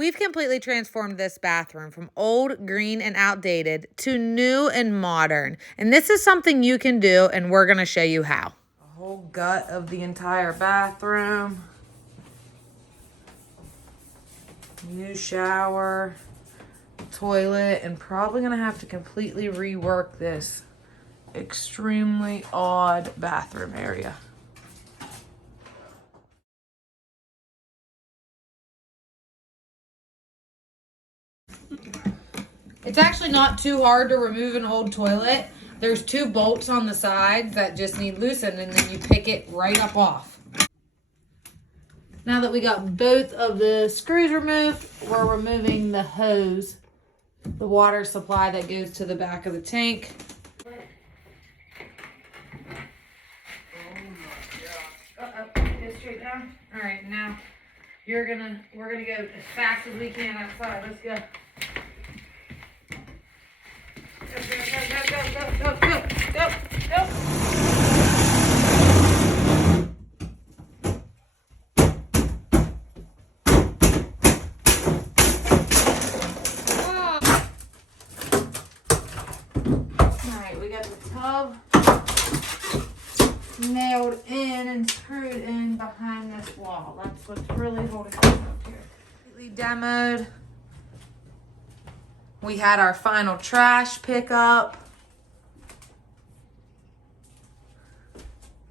We've completely transformed this bathroom from old, green, and outdated to new and modern. And this is something you can do, and we're gonna show you how. A whole gut of the entire bathroom. New shower, toilet, and probably gonna have to completely rework this extremely odd bathroom area. It's actually not too hard to remove an old toilet. There's 2 bolts on the sides that just need loosened, and then you pick it right up off. Now that we got both of the screws removed, we're removing the hose, the water supply that goes to the back of the tank. Go straight down. All right, now we're gonna go as fast as we can outside. Let's go. Go. Alright, we got the tub nailed in and screwed in behind this wall. That's what's really holding us up here. Completely demoed. We had our final trash pickup.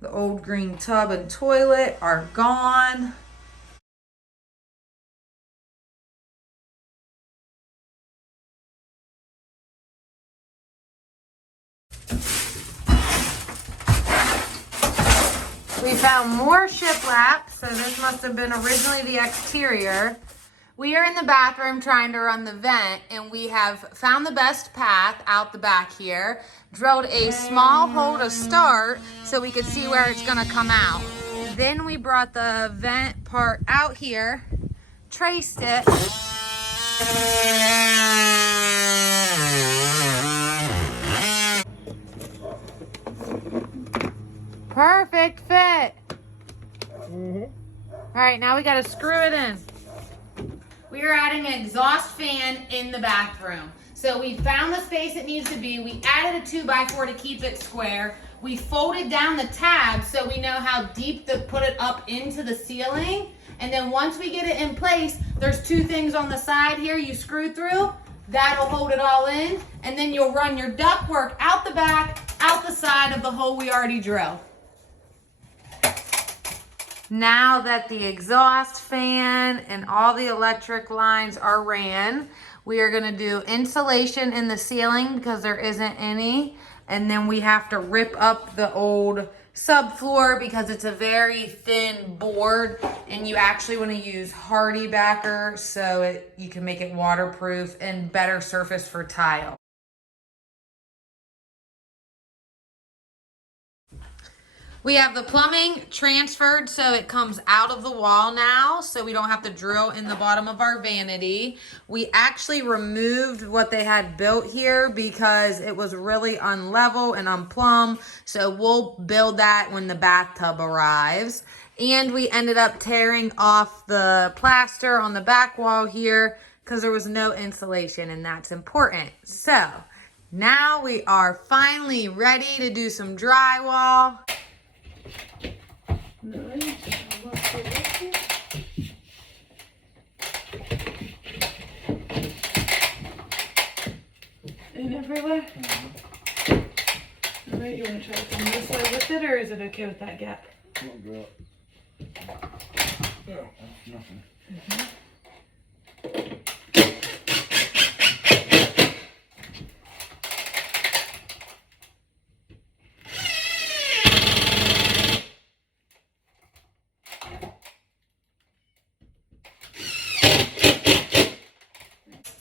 The old green tub and toilet are gone. We found more shiplap, so this must have been originally the exterior. We are in the bathroom trying to run the vent, and we have found the best path out the back here, drilled a small hole to start so we could see where it's gonna come out. Then we brought the vent part out here, traced it. Perfect fit. All right, now we gotta screw it in. We are adding an exhaust fan in the bathroom. So we found the space it needs to be. We added a 2x4 to keep it square. We folded down the tabs so we know how deep to put it up into the ceiling. And then once we get it in place, there's 2 things on the side here you screw through. That'll hold it all in. And then you'll run your ductwork out the back, out the side of the hole we already drilled. Now that the exhaust fan and all the electric lines are ran, we are gonna do insulation in the ceiling because there isn't any. And then we have to rip up the old subfloor because it's a very thin board, and you actually wanna use HARDIE backer so you can make it waterproof and better surface for tile. We have the plumbing transferred so it comes out of the wall now, so we don't have to drill in the bottom of our vanity. We actually removed what they had built here because it was really unlevel and unplumbed, so we'll build that when the bathtub arrives. And we ended up tearing off the plaster on the back wall here because there was no insulation, and that's important. So now we are finally ready to do some drywall. Nice. And everywhere? Alright, you want to try to come this way with it, or is it okay with that gap? Yeah, that's nothing.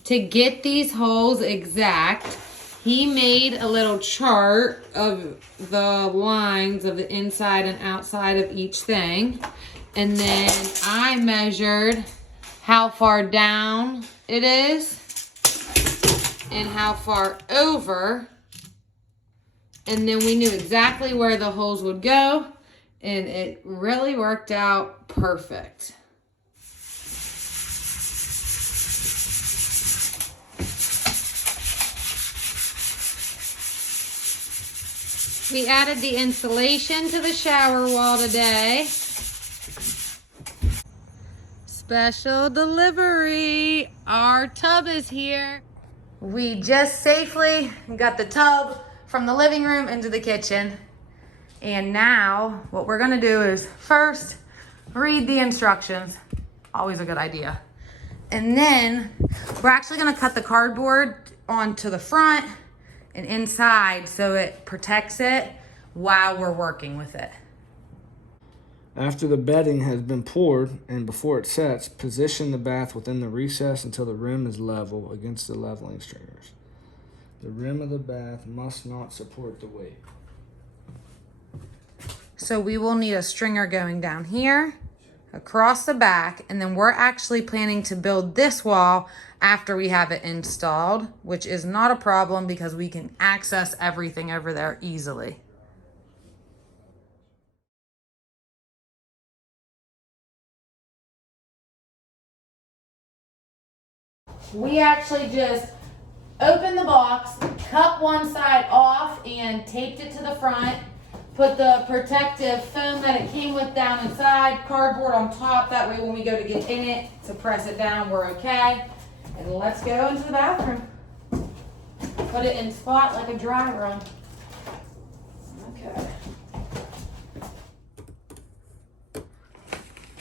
To get these holes exact, he made a little chart of the lines of the inside and outside of each thing. And then I measured how far down it is and how far over. And then we knew exactly where the holes would go, and it really worked out perfect. We added the insulation to the shower wall today. Special delivery. Our tub is here. We just safely got the tub from the living room into the kitchen. And now what we're gonna do is first read the instructions. Always a good idea. And then we're actually gonna cut the cardboard onto the front and inside so it protects it while we're working with it. After the bedding has been poured and before it sets, position the bath within the recess until the rim is level against the leveling stringers. The rim of the bath must not support the weight. So we will need a stringer going down here, across the back, and then we're actually planning to build this wall after we have it installed, which is not a problem because we can access everything over there easily. We actually just opened the box, cut one side off and taped it to the front, put the protective foam that it came with down inside, cardboard on top, that way when we go to get in it to press it down, we're okay. And let's go into the bathroom. Put it in spot like a dry run. Okay.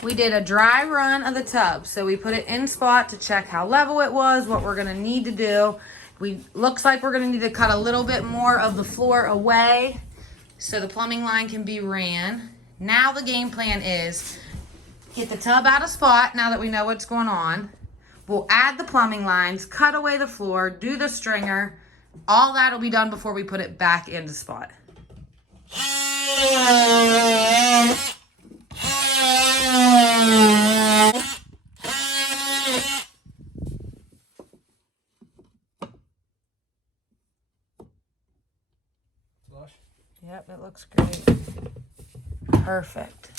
We did a dry run of the tub. So we put it in spot to check how level it was, what we're gonna need to do. Looks like we're gonna need to cut a little bit more of the floor away so the plumbing line can be ran. Now the game plan is get the tub out of spot now that we know what's going on. We'll add the plumbing lines, cut away the floor, do the stringer. All that'll be done before we put it back into spot. Yep, it looks great. Perfect.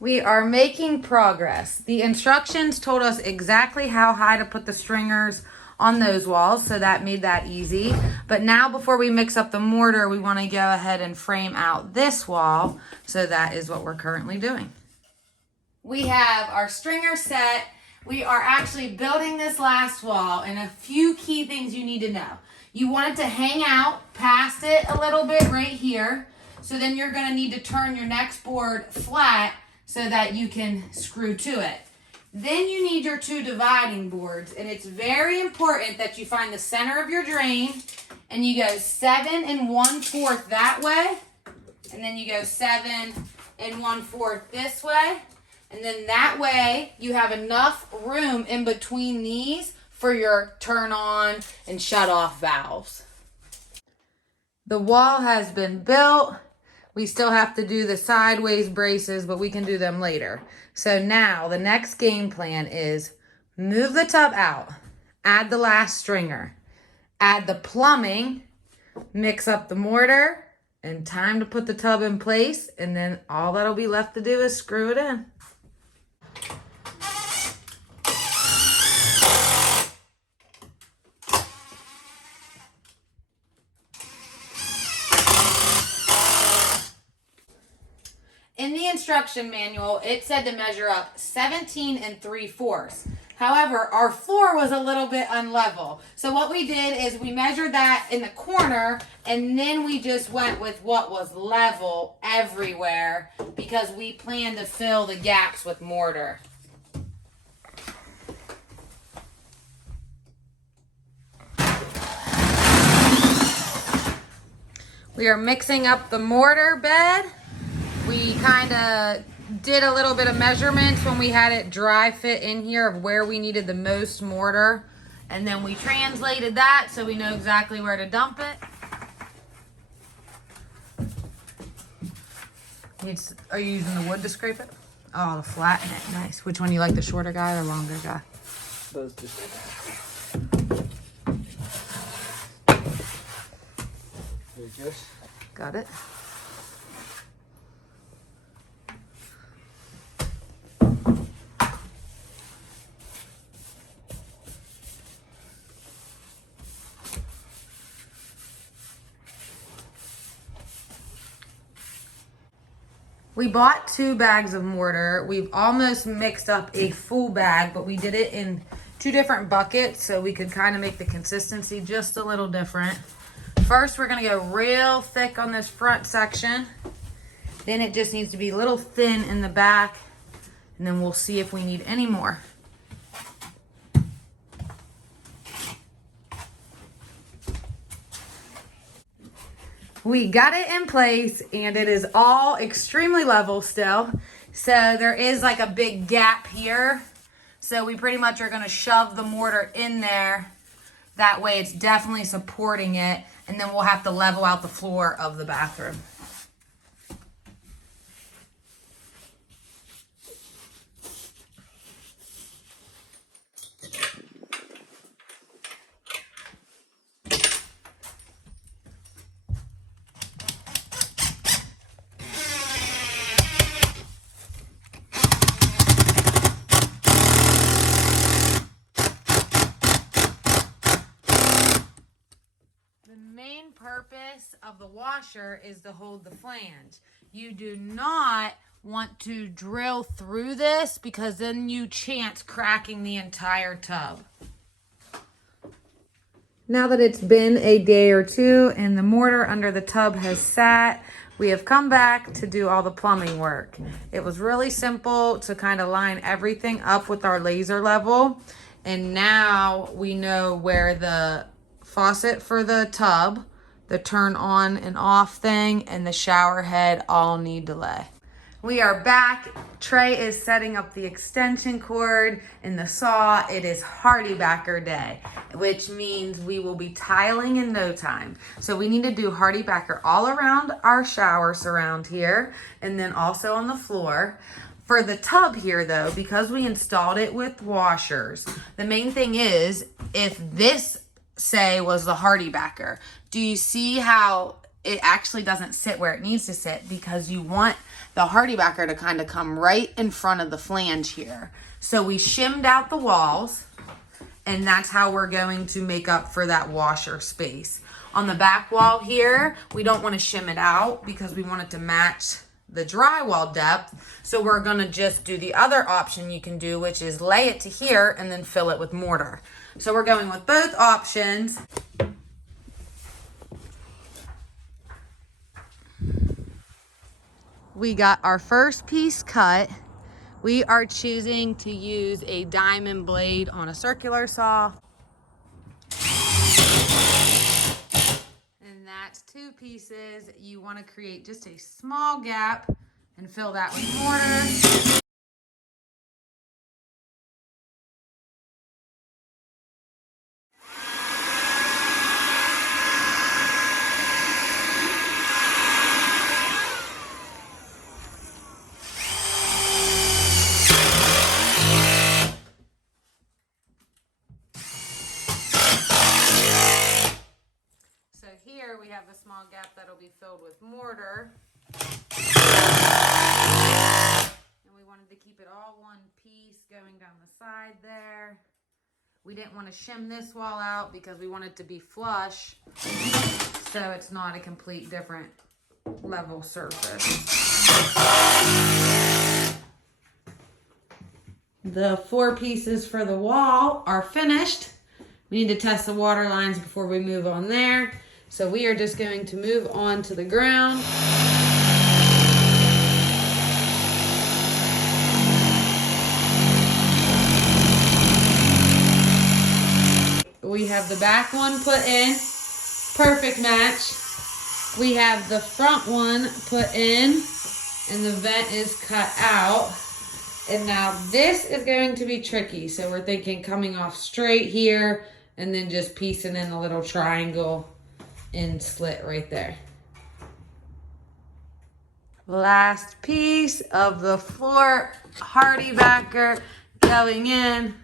We are making progress. The instructions told us exactly how high to put the stringers on those walls, so that made that easy. But now before we mix up the mortar, we want to go ahead and frame out this wall, so that is what we're currently doing. We have our stringer set. We are actually building this last wall, and a few key things you need to know. You want it to hang out past it a little bit right here. So then you're going to need to turn your next board flat so that you can screw to it. Then you need your two dividing boards, and it's very important that you find the center of your drain and you go 7 1/4 that way, and then you go 7 1/4 this way, and then that way you have enough room in between these for your turn on and shut off valves. The wall has been built. We still have to do the sideways braces, but we can do them later. So now the next game plan is move the tub out, add the last stringer, add the plumbing, mix up the mortar, and time to put the tub in place. And then all that'll be left to do is screw it in. In the instruction manual, it said to measure up 17 3/4. However, our floor was a little bit unlevel. So what we did is we measured that in the corner, and then we just went with what was level everywhere because we planned to fill the gaps with mortar. We are mixing up the mortar bed. We kind of did a little bit of measurements when we had it dry fit in here of where we needed the most mortar. And then we translated that so we know exactly where to dump it. Are you using the wood to scrape it? Oh, to flatten it. Nice. Which one you like, the shorter guy or longer guy? Both just. There it goes. Got it. We bought 2 bags of mortar. We've almost mixed up a full bag, but we did it in 2 different buckets so we could kind of make the consistency just a little different. First, we're gonna go real thick on this front section. Then it just needs to be a little thin in the back, and then we'll see if we need any more. We got it in place and it is all extremely level still. So there is like a big gap here. So we pretty much are gonna shove the mortar in there. That way it's definitely supporting it. And then we'll have to level out the floor of the bathroom. Purpose of the washer is to hold the flange. You do not want to drill through this because then you chance cracking the entire tub. Now that it's been a day or two and the mortar under the tub has sat, we have come back to do all the plumbing work. It was really simple to kind of line everything up with our laser level. And now we know where the faucet for the tub, the turn on and off thing, and the shower head all need to lay. We are back. Trey is setting up the extension cord and the saw. It is HARDIE backer day, which means we will be tiling in no time. So we need to do HARDIE backer all around our shower surround here, and then also on the floor. For the tub here though, because we installed it with washers, the main thing is, if this say was the HARDIE backer, do you see how it actually doesn't sit where it needs to sit? Because you want the HARDIE backer to kind of come right in front of the flange here. So we shimmed out the walls, and that's how we're going to make up for that washer space. On the back wall here, we don't want to shim it out because we want it to match the drywall depth. So we're gonna just do the other option you can do, which is lay it to here and then fill it with mortar. So we're going with both options. We got our first piece cut. We are choosing to use a diamond blade on a circular saw. And that's 2 pieces. You want to create just a small gap and fill that with mortar. Here we have a small gap that'll be filled with mortar. And we wanted to keep it all one piece going down the side there. We didn't want to shim this wall out because we want it to be flush, so it's not a complete different level surface. The 4 pieces for the wall are finished. We need to test the water lines before we move on there. So we are just going to move on to the ground. We have the back one put in, perfect match. We have the front one put in, and the vent is cut out. And now this is going to be tricky. So we're thinking coming off straight here, and then just piecing in a little triangle in slit right there. Last piece of the floor HARDIE backer going in.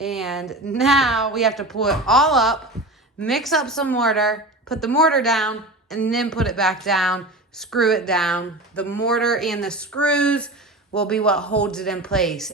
And now we have to pull it all up, mix up some mortar, put the mortar down, and then put it back down, screw it down. The mortar and the screws will be what holds it in place.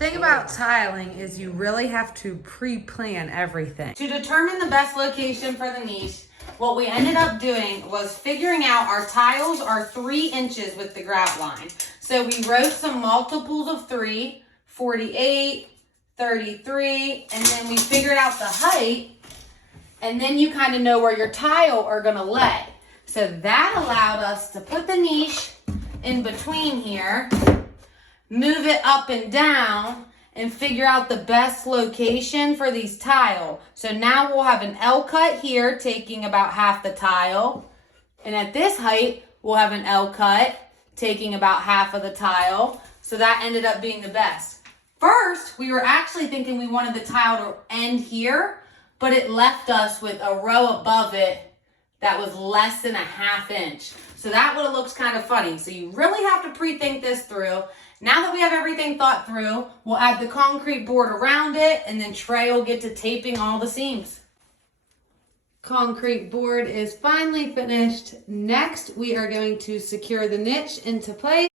thing about tiling is you really have to pre-plan everything. To determine the best location for the niche, what we ended up doing was figuring out our tiles are 3 inches with the grout line. So we wrote some multiples of 3, 48, 33, and then we figured out the height, and then you kind of know where your tile are gonna lay. So that allowed us to put the niche in between here, move it up and down, and figure out the best location for these tile. So now we'll have an L cut here taking about half the tile. And at this height, we'll have an L cut taking about half of the tile. So that ended up being the best. First, we were actually thinking we wanted the tile to end here, but it left us with a row above it that was less than a ½ inch. So that would have looked kind of funny. So you really have to pre-think this through. Now that we have everything thought through, we'll add the concrete board around it, and then Trey will get to taping all the seams. Concrete board is finally finished. Next, we are going to secure the niche into place.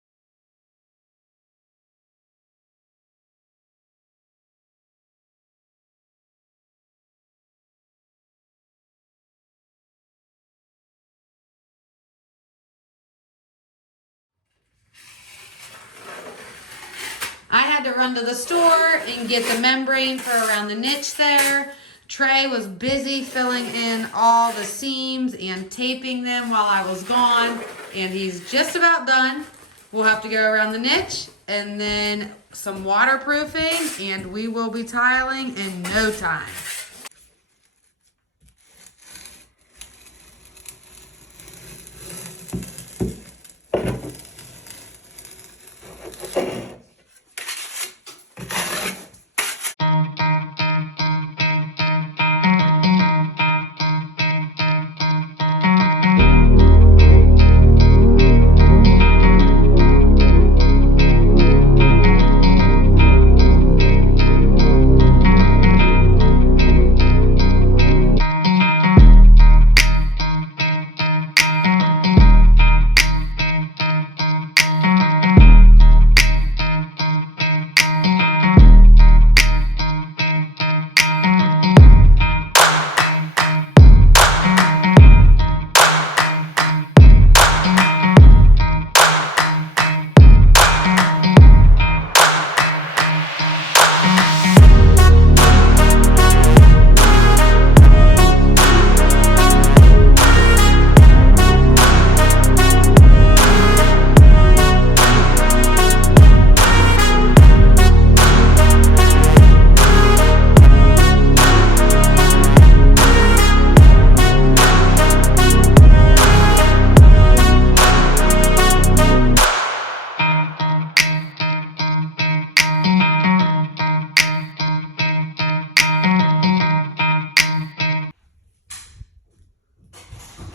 I had to run to the store and get the membrane for around the niche there. Trey was busy filling in all the seams and taping them while I was gone, and he's just about done. We'll have to go around the niche and then some waterproofing, and we will be tiling in no time.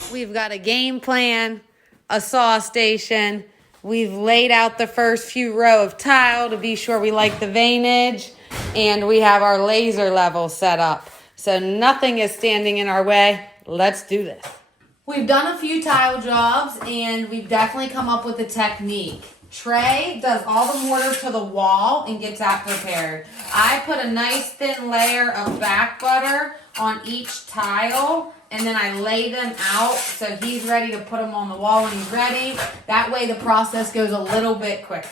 We've got a game plan, a saw station. We've laid out the first few row of tile to be sure we like the veinage, and we have our laser level set up. So nothing is standing in our way. Let's do this. We've done a few tile jobs, and we've definitely come up with a technique. Trey does all the mortar to the wall and gets that prepared. I put a nice thin layer of back butter on each tile, and then I lay them out so he's ready to put them on the wall when he's ready. That way the process goes a little bit quicker.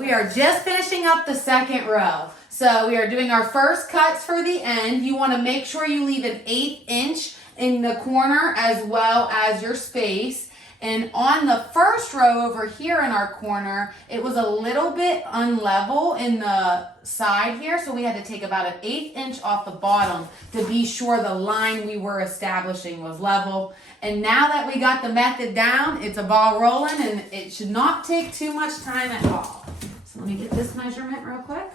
We are just finishing up the second row. So we are doing our first cuts for the end. You want to make sure you leave an 1/8 inch in the corner as well as your space. And on the first row over here in our corner, it was a little bit unlevel in the side here, so we had to take about an 1/8 inch off the bottom to be sure the line we were establishing was level. And now that we got the method down, it's a ball rolling, and it should not take too much time at all. So let me get this measurement real quick.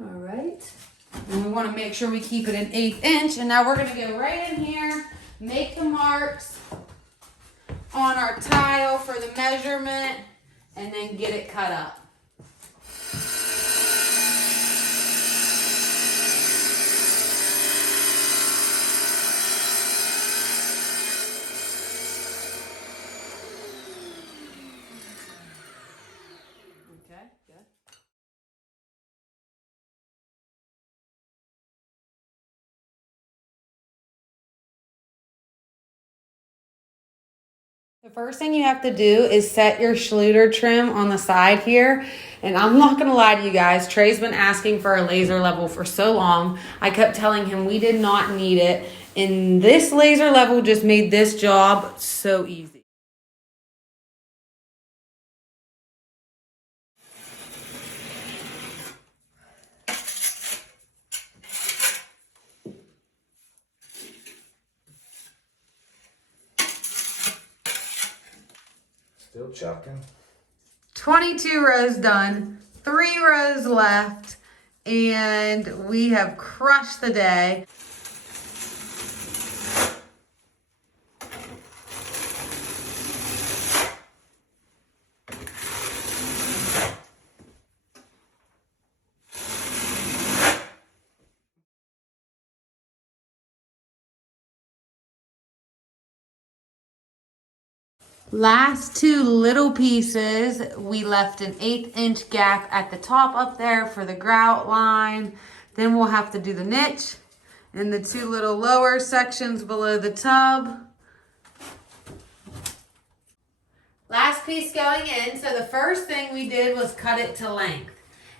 All right. And we want to make sure we keep it an 1/8 inch. And now we're going to go right in here, make the marks on our tile for the measurement, and then get it cut up. The first thing you have to do is set your Schluter trim on the side here. And I'm not gonna lie to you guys, Trey's been asking for a laser level for so long. I kept telling him we did not need it. And this laser level just made this job so easy. Still chucking. 22 rows done, 3 rows left, and we have crushed the day. Last 2 little pieces, we left an 1/8 inch gap at the top up there for the grout line. Then we'll have to do the niche and the 2 little lower sections below the tub. Last piece going in. So the first thing we did was cut it to length.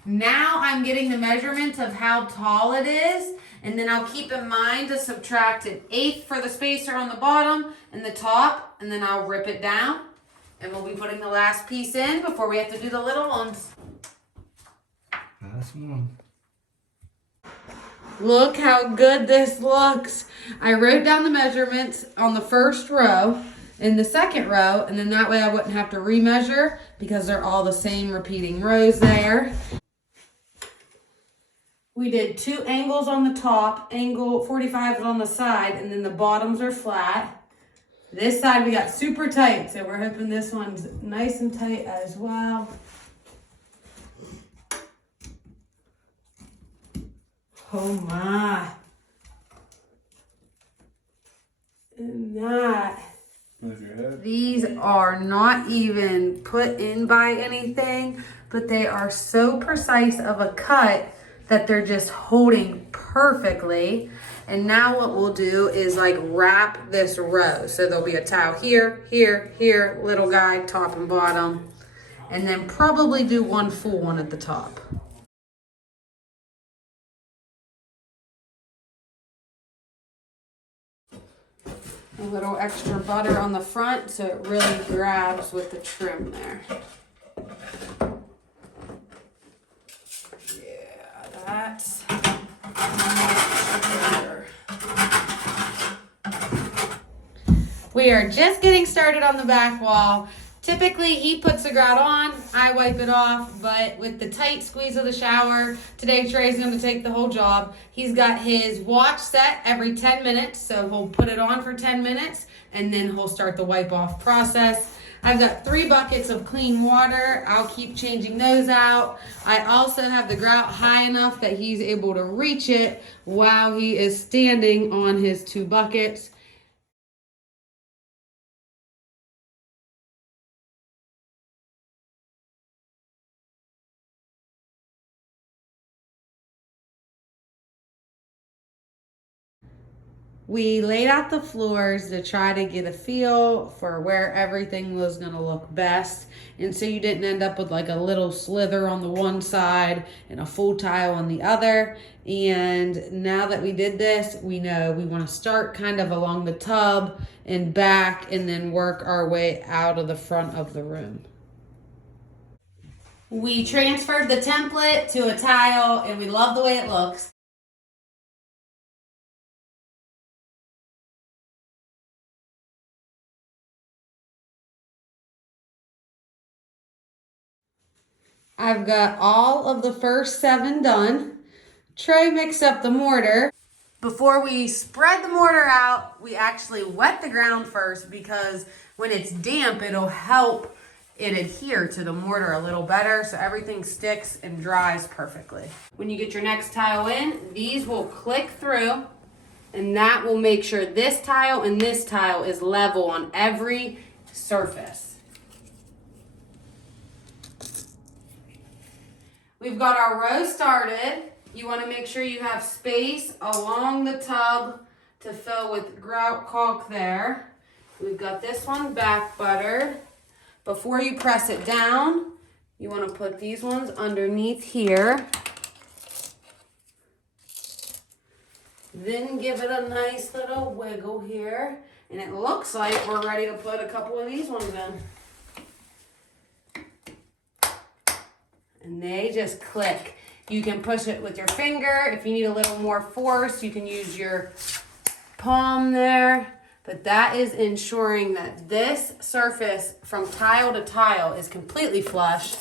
Now I'm getting the measurements of how tall it is, and then I'll keep in mind to subtract an 1/8 for the spacer on the bottom and the top, and then I'll rip it down, and we'll be putting the last piece in before we have to do the little ones. Last one. Look how good this looks. I wrote down the measurements on the first row and the second row, and then that way I wouldn't have to remeasure because they're all the same repeating rows there. We did 2 angles on the top, angle 45 on the side, and then the bottoms are flat. This side we got super tight, so we're hoping this one's nice and tight as well. Oh my. And that. Move your head. These are not even put in by anything, but they are so precise of a cut that they're just holding perfectly. And now what we'll do is like wrap this row. So there'll be a tile here, here, here, little guy, top and bottom, and then probably do 1 full one at the top. A little extra butter on the front so it really grabs with the trim there. Yeah, that's better. We are just getting started on the back wall. Typically, he puts the grout on, I wipe it off, but with the tight squeeze of the shower, today Trey's going to take the whole job. He's got his watch set every 10 minutes, so he'll put it on for 10 minutes, and then he'll start the wipe off process. I've got 3 buckets of clean water. I'll keep changing those out. I also have the grout high enough that he's able to reach it while he is standing on his 2 buckets. We laid out the floors to try to get a feel for where everything was going to look best. And so you didn't end up with like a little slither on the one side and a full tile on the other. And now that we did this, we know we want to start kind of along the tub and back and then work our way out of the front of the room. We transferred the template to a tile and we love the way it looks. I've got all of the first 7 done. Trey mixed up the mortar. Before we spread the mortar out, we actually wet the ground first because when it's damp, it'll help it adhere to the mortar a little better so everything sticks and dries perfectly. When you get your next tile in, these will click through and that will make sure this tile and this tile is level on every surface. We've got our row started. You want to make sure you have space along the tub to fill with grout caulk there. We've got this one back buttered. Before you press it down, you want to put these ones underneath here. Then give it a nice little wiggle here. And it looks like we're ready to put a couple of these ones in. And they just click. You can push it with your finger. If you need a little more force, you can use your palm there. But that is ensuring that this surface from tile to tile is completely flush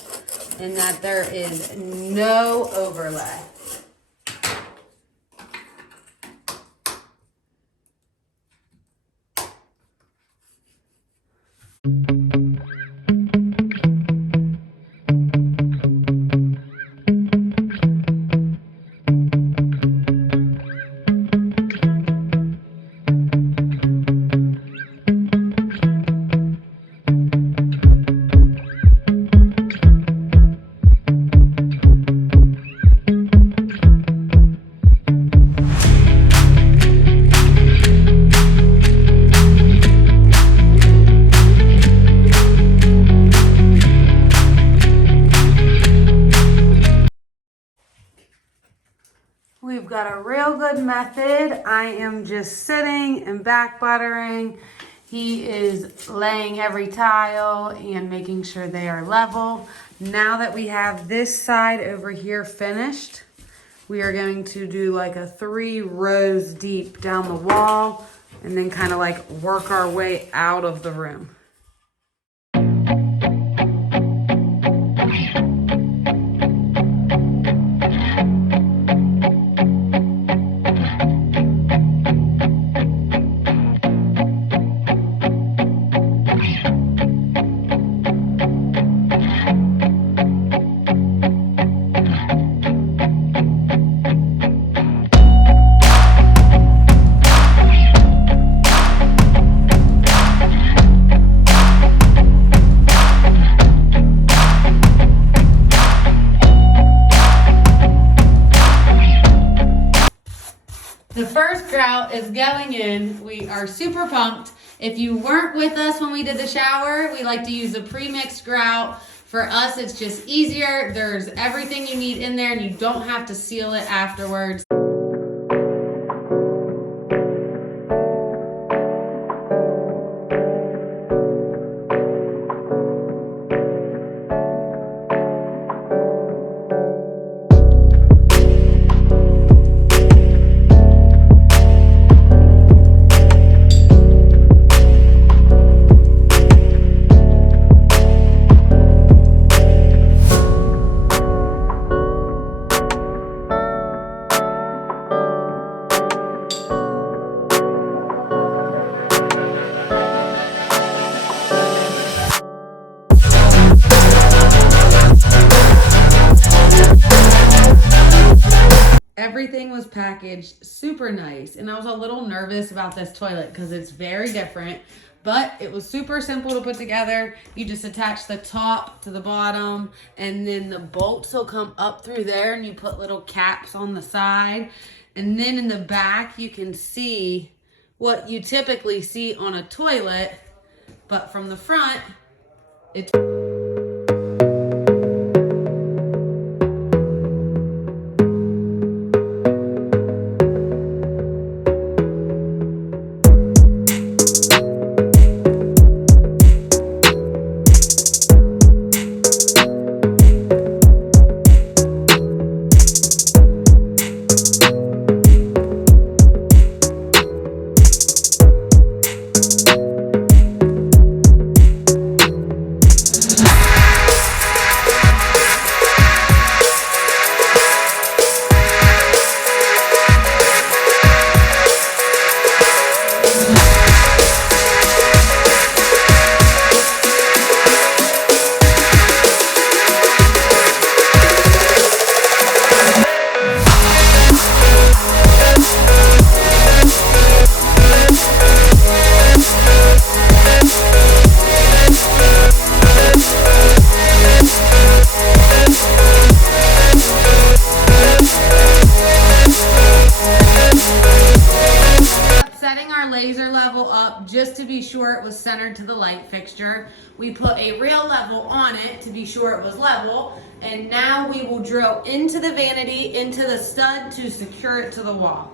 and that there is no overlay. We've got a real good method. I am just sitting and back buttering. He is laying every tile and making sure they are level. Now that we have this side over here finished, we are going to do like a 3 rows deep down the wall and then kind of like work our way out of the room. The first grout is going in. We are super pumped. If you weren't with us when we did the shower, we like to use a pre-mixed grout. For us, it's just easier. There's everything you need in there and you don't have to seal it afterwards. Everything was packaged super nice, and I was a little nervous about this toilet because it's very different, but it was super simple to put together. You just attach the top to the bottom, and then the bolts will come up through there, and you put little caps on the side. And then in the back, you can see what you typically see on a toilet, but from the front, it's... level up just to be sure it was centered to the light fixture. We put a real level on it to be sure it was level. And now we will drill into the vanity, into the stud to secure it to the wall.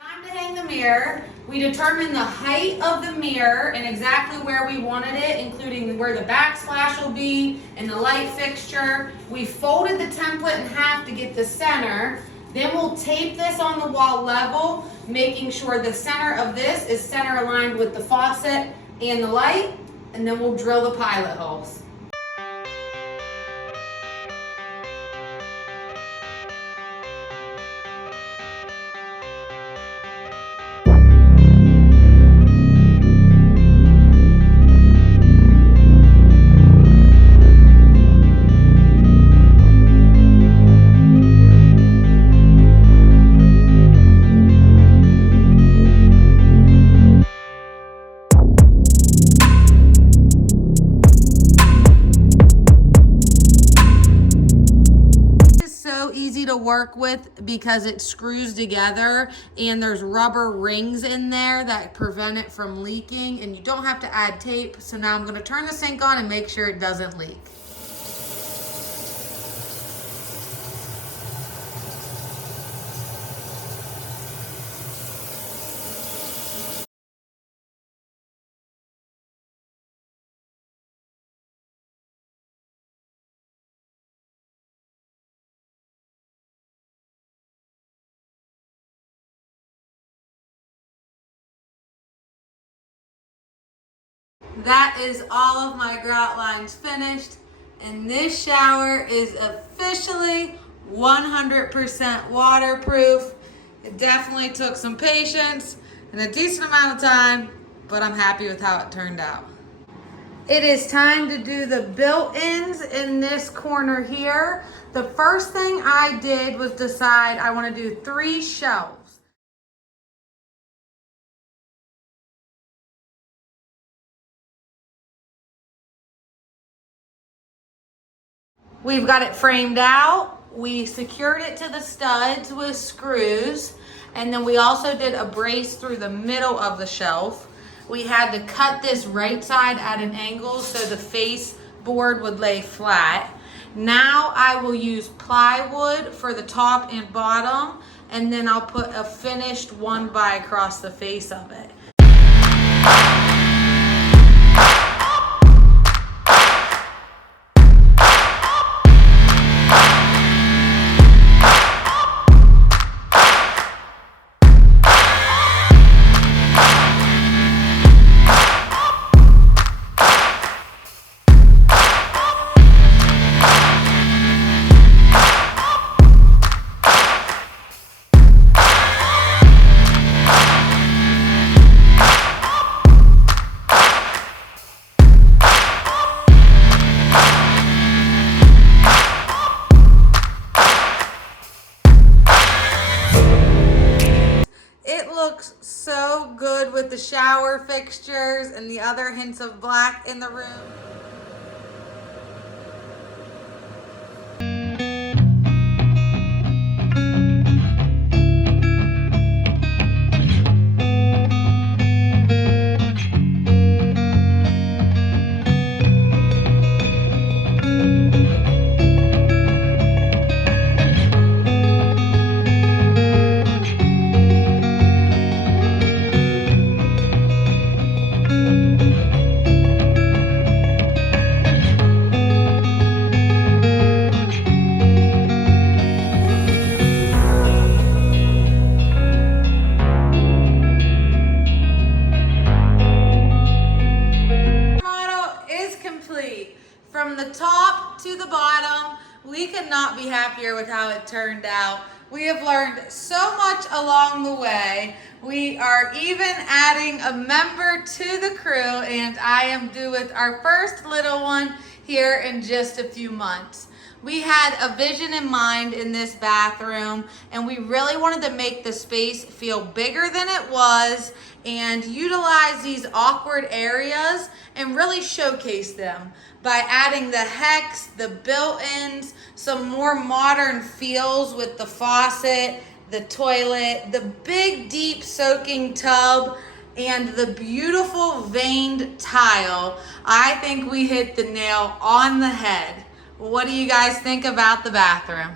Time to hang the mirror. We determined the height of the mirror and exactly where we wanted it, including where the backsplash will be and the light fixture. We folded the template in half to get the center. Then we'll tape this on the wall level, making sure the center of this is center aligned with the faucet and the light, and then we'll drill the pilot holes. Easy to work with because it screws together and there's rubber rings in there that prevent it from leaking, and you don't have to add tape. So now I'm going to turn the sink on and make sure it doesn't leak. That is all of my grout lines finished, and this shower is officially 100% waterproof. It definitely took some patience and a decent amount of time, but I'm happy with how it turned out. It is time to do the built-ins in this corner here. The first thing I did was decide I want to do 3 shelves. We've got it framed out. We secured it to the studs with screws, and then we also did a brace through the middle of the shelf. We had to cut this right side at an angle so the face board would lay flat. Now I will use plywood for the top and bottom, and then I'll put a finished 1x across the face of it. So good with the shower fixtures and the other hints of black in the room. From the top to the bottom, we could not be happier with how it turned out. We have learned so much along the way. We are even adding a member to the crew, and I am due with our first little one here in just a few months. We had a vision in mind in this bathroom, and we really wanted to make the space feel bigger than it was and utilize these awkward areas and really showcase them by adding the hex, the built-ins, some more modern feels with the faucet, the toilet, the big deep soaking tub, and the beautiful veined tile. I think we hit the nail on the head. What do you guys think about the bathroom?